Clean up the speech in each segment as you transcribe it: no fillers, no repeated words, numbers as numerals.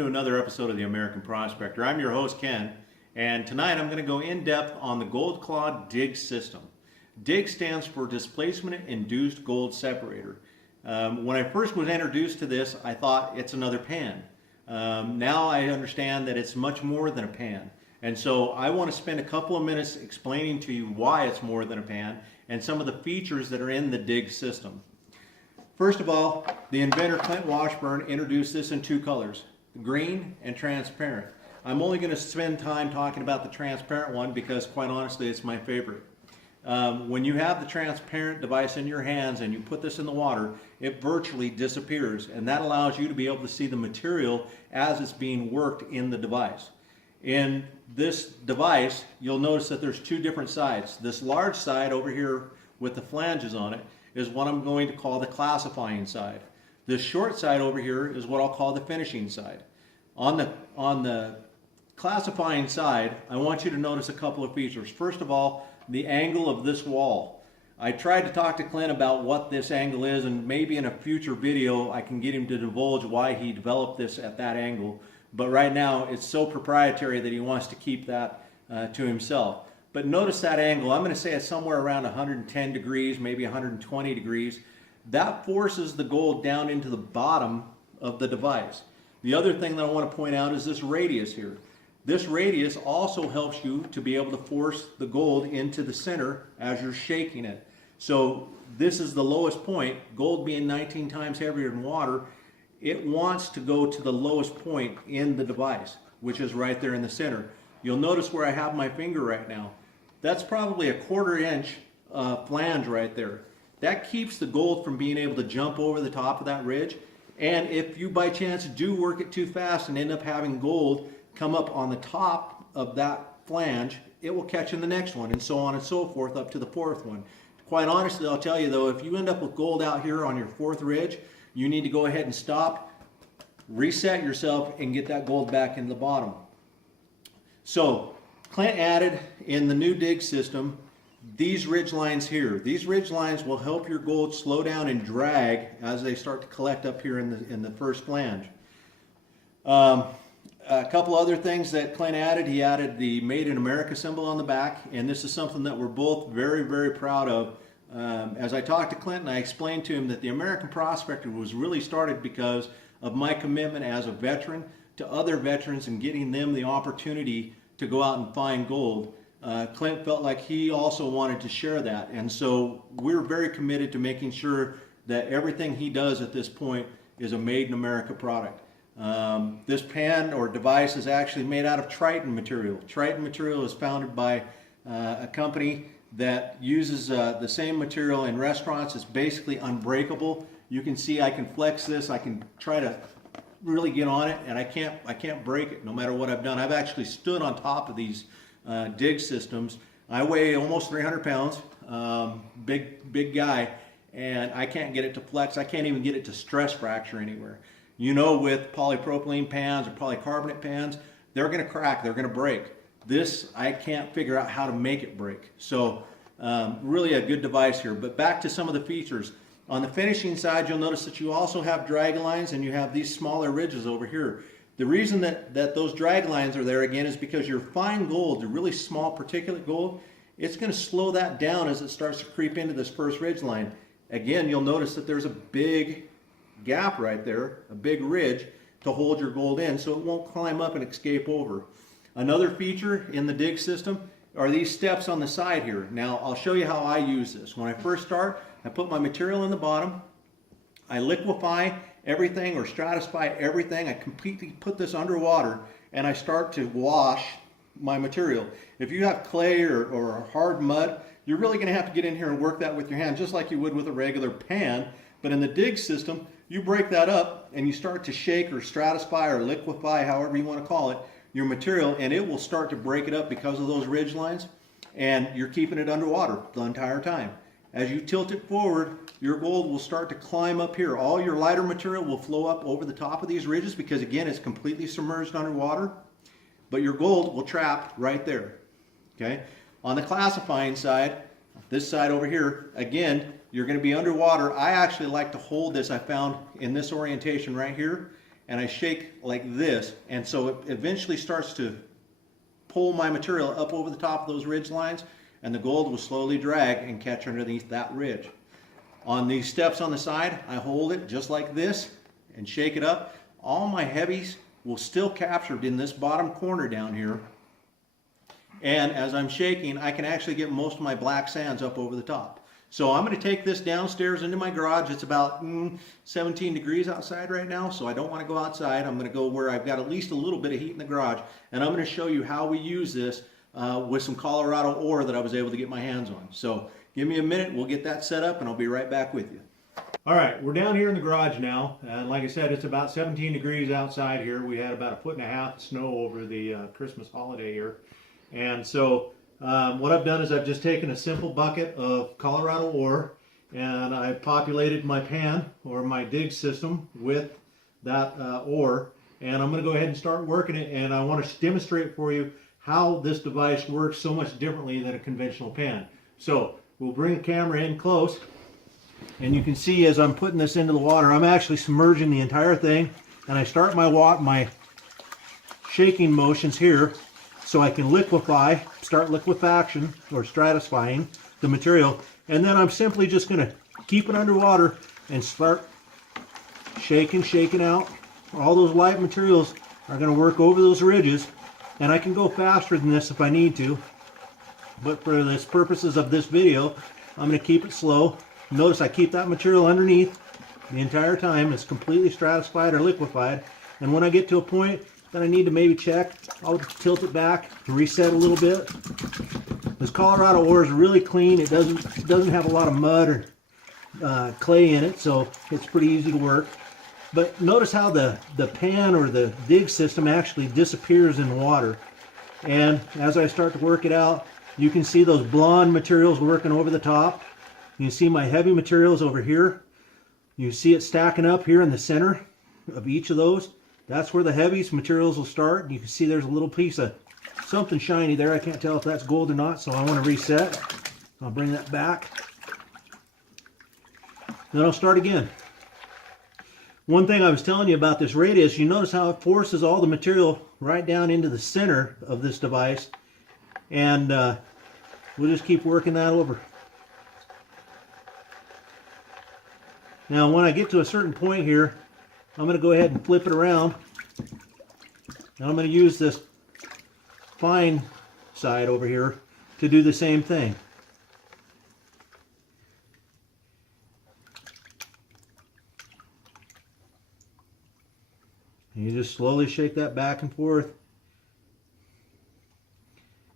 to another episode of the American Prospector. I'm your host, Ken, and tonight I'm going to go in depth on the Gold Claw dig system. DIG stands for Displacement Induced Gold Separator. When I first was introduced to this, I thought it's another pan. Now I understand that it's much more than a pan. And so I want to spend a couple of minutes explaining to you why it's more than a pan and some of the features that are in the DIG system. First of all, the inventor Klint Washburn introduced this in two colors, green and transparent. I'm only going to spend time talking about the transparent one because quite honestly it's my favorite. When you have the transparent device in your hands and you put this in the water, it virtually disappears, and that allows you to be able to see the material as it's being worked in the device. In this device, you'll notice that there's two different sides. This large side over here with the flanges on it is what I'm going to call the classifying side. This short side over here is what I'll call the finishing side. On the classifying side, I want you to notice a couple of features. First of all, the angle of this wall. I tried to talk to Clint about what this angle is, and maybe in a future video I can get him to divulge why he developed this at that angle. But right now it's so proprietary that he wants to keep that to himself. But notice that angle. I'm going to say it's somewhere around 110 degrees, maybe 120 degrees. That forces the gold down into the bottom of the device. The other thing that I want to point out is this radius here. This radius also helps you to be able to force the gold into the center as you're shaking it. So this is the lowest point. Gold being 19 times heavier than water, it wants to go to the lowest point in the device, which is right there in the center. You'll notice where I have my finger right now. That's probably a 1/4 inch flange right there. That keeps the gold from being able to jump over the top of that ridge. And if you by chance do work it too fast and end up having gold come up on the top of that flange, it will catch in the next one, and so on and so forth up to the 4th one. Quite honestly, I'll tell you though, if you end up with gold out here on your 4th ridge, you need to go ahead and stop, reset yourself, and get that gold back in the bottom. So Klint added in the new dig system these ridge lines here. These ridge lines will help your gold slow down and drag as they start to collect up here in the first flange. A couple other things that Klint added, he added the Made in America symbol on the back, and this is something that we're both very, very proud of. As I talked to Klint and I explained to him that the American Prospector was really started because of my commitment as a veteran to other veterans and getting them the opportunity to go out and find gold. Klint felt like he also wanted to share that, and so we're very committed to making sure that everything he does at this point is a Made in America product. This pan or device is actually made out of Triton material. Triton material is founded by a company that uses the same material in restaurants. It's basically unbreakable. You can see I can flex this. I can try to really get on it, and I can't break it no matter what I've done. I've actually stood on top of these dig systems. I weigh almost 300 pounds, big guy, and I can't get it to flex. I can't even get it to stress fracture anywhere. You know, with polypropylene pans or polycarbonate pans, they're going to crack, they're going to break. This, I can't figure out how to make it break. So really a good device here. But back to some of the features. On the finishing side, you'll notice that you also have drag lines and you have these smaller ridges over here. The reason that those drag lines are there again is because your fine gold, the really small particulate gold, it's going to slow that down as it starts to creep into this first ridge line. Again, you'll notice that there's a big gap right there, a big ridge to hold your gold in so it won't climb up and escape over. Another feature in the dig system are these steps on the side here. Now I'll show you how I use this. When I first start, I put my material in the bottom, I liquefy everything or stratify everything, I completely put this underwater, and I start to wash my material. If you have clay or hard mud, you're really going to have to get in here and work that with your hand just like you would with a regular pan. But in the dig system, you break that up and you start to shake or stratify or liquefy, however you want to call it, your material, and it will start to break it up because of those ridge lines, and you're keeping it underwater the entire time. As you tilt it forward, your gold will start to climb up here. All your lighter material will flow up over the top of these ridges because again, it's completely submerged underwater, but your gold will trap right there. Okay? On the classifying side, this side over here, again, you're going to be underwater. I actually like to hold this, I found in this orientation right here, and I shake like this, and so it eventually starts to pull my material up over the top of those ridge lines, and the gold will slowly drag and catch underneath that ridge. On these steps on the side, I hold it just like this and shake it up. All my heavies will still captured in this bottom corner down here. And as I'm shaking, I can actually get most of my black sands up over the top. So I'm going to take this downstairs into my garage. It's about 17 degrees outside right now, so I don't want to go outside. I'm going to go where I've got at least a little bit of heat in the garage, and I'm going to show you how we use this with some Colorado ore that I was able to get my hands on. So give me a minute, we'll get that set up, and I'll be right back with you. All right, we're down here in the garage now, and like I said, it's about 17 degrees outside here. We had about 1.5 feet of snow over the Christmas holiday here, and so what I've done is I've just taken a simple bucket of Colorado ore and I've populated my pan or my dig system with that ore, and I'm going to go ahead and start working it, and I want to demonstrate for you how this device works so much differently than a conventional pan. So we'll bring the camera in close, and you can see as I'm putting this into the water, I'm actually submerging the entire thing, and I start my shaking motions here so I can start liquefaction or stratifying the material, and then I'm simply just going to keep it underwater and start shaking out. All those light materials are going to work over those ridges, and I can go faster than this if I need to, but for the purposes of this video, I'm going to keep it slow. Notice I keep that material underneath the entire time. It's completely stratified or liquefied, and when I get to a point that I need to maybe check, I'll tilt it back, reset a little bit. This Colorado ore is really clean. It doesn't have a lot of mud or clay in it, so it's pretty easy to work. But notice how the pan or the dig system actually disappears in the water. And as I start to work it out, you can see those blonde materials working over the top. You can see my heavy materials over here. You see it stacking up here in the center of each of those. That's where the heaviest materials will start. You can see there's a little piece of something shiny there. I can't tell if that's gold or not, so I want to reset. I'll bring that back. Then I'll start again. One thing I was telling you about this radius, you notice how it forces all the material right down into the center of this device, and we'll just keep working that over. Now when I get to a certain point here, I'm going to go ahead and flip it around, and I'm going to use this fine side over here to do the same thing. And you just slowly shake that back and forth.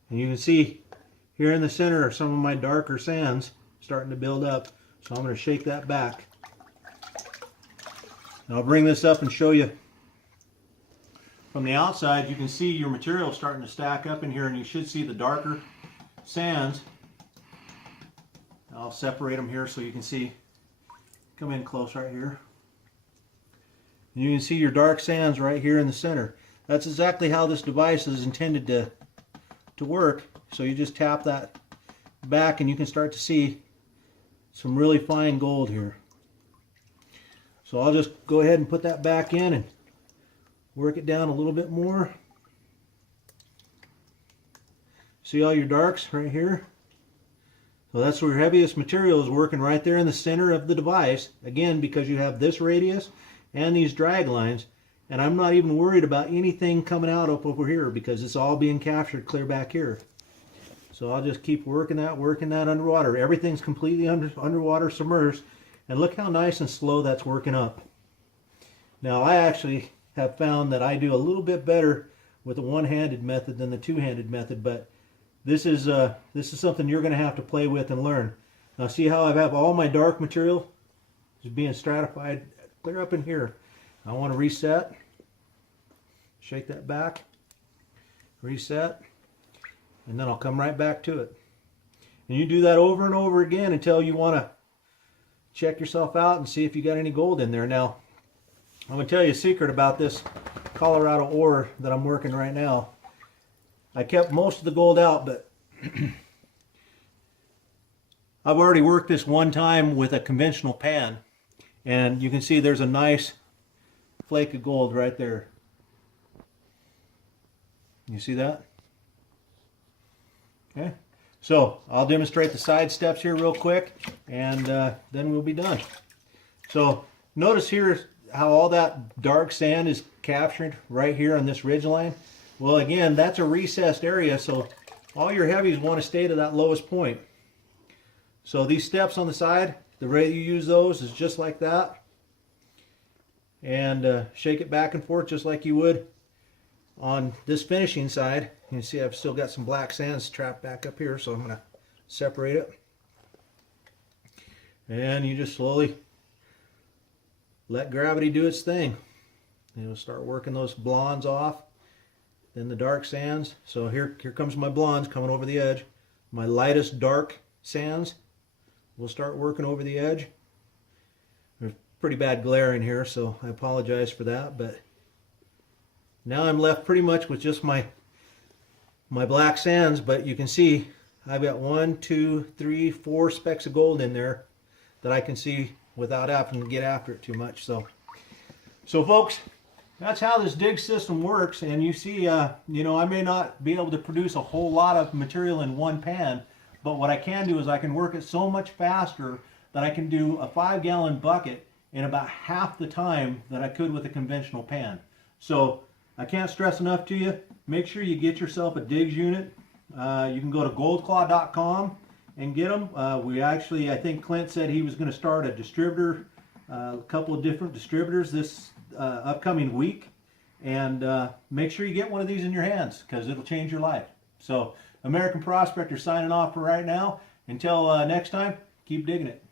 And you can see here in the center are some of my darker sands starting to build up. So I'm going to shake that back. And I'll bring this up and show you from the outside. You can see your material starting to stack up in here, and you should see the darker sands. I'll separate them here so you can see. Come in close right here. And you can see your dark sands right here in the center. That's exactly how this device is intended to work. So you just tap that back and you can start to see some really fine gold here. So I'll just go ahead and put that back in and work it down a little bit more. See all your darks right here? So that's where your heaviest material is working, right there in the center of the device. Again, because you have this radius and these drag lines, and I'm not even worried about anything coming out up over here because it's all being captured clear back here. So I'll just keep working that underwater. Everything's completely underwater, submerged, and look how nice and slow that's working up. Now I actually have found that I do a little bit better with the one-handed method than the two-handed method, but this is something you're going to have to play with and learn. Now see how I have all my dark material is being stratified clear up in here. I want to reset, shake that back, reset, and then I'll come right back to it. And you do that over and over again until you want to check yourself out and see if you got any gold in there. Now, I'm going to tell you a secret about this Colorado ore that I'm working right now. I kept most of the gold out, but I've already worked this one time with a conventional pan, and you can see there's a nice flake of gold right there. You see that? Okay. So I'll demonstrate the side steps here real quick, and then we'll be done. So notice here how all that dark sand is captured right here on this ridge line. Well, again, that's a recessed area, so all your heavies want to stay to that lowest point. So these steps on the side, the way you use those is just like that. And shake it back and forth just like you would on this finishing side. You can see I've still got some black sands trapped back up here, so I'm going to separate it. And you just slowly let gravity do its thing. You'll start working those blondes off, then the dark sands. So here comes my blondes coming over the edge. My lightest dark sands will start working over the edge. There's pretty bad glare in here, so I apologize for that, but now I'm left pretty much with just my black sands, but you can see I've got 1, 2, 3, 4 specks of gold in there that I can see without having to get after it too much. So folks, that's how this dig system works. And you see, you know, I may not be able to produce a whole lot of material in one pan, but what I can do is I can work it so much faster that I can do a 5-gallon bucket in about half the time that I could with a conventional pan. So I can't stress enough to you, make sure you get yourself a digs unit. You can go to goldclaw.com and get them. I think Klint said he was going to start a distributor, a couple of different distributors this upcoming week. And make sure you get one of these in your hands, because it'll change your life. So American Prospector signing off for right now. Until next time, keep digging it.